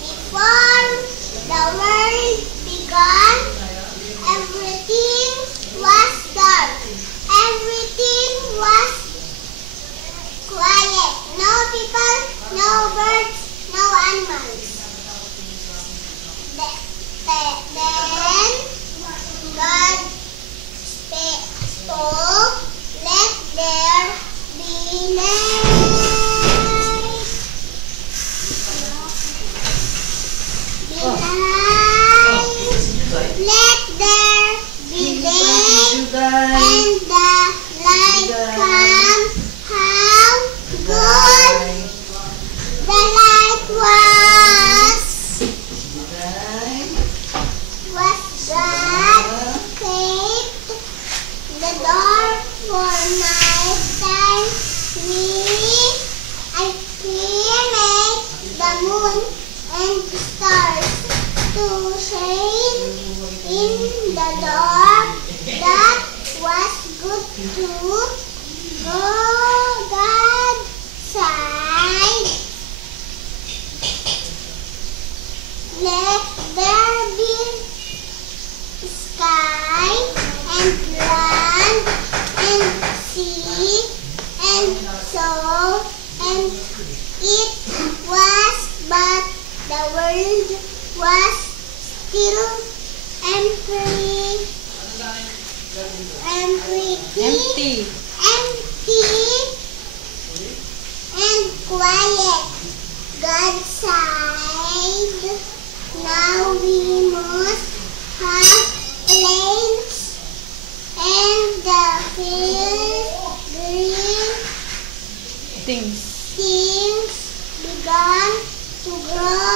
before the world began, everything was dark. Everything was quiet. No people, no birds, no animals. Then God spoke, "Let there be light." Let there be light, and the light come. How good the light was! God kept the door for night time. I created the moon and the stars to shine in the dark. That was good too. God sighed. Let there be sky and land and sea and soul, and it was, but the world was still empty and quiet. God sighed, "Now we must have plains and the field green things began to grow.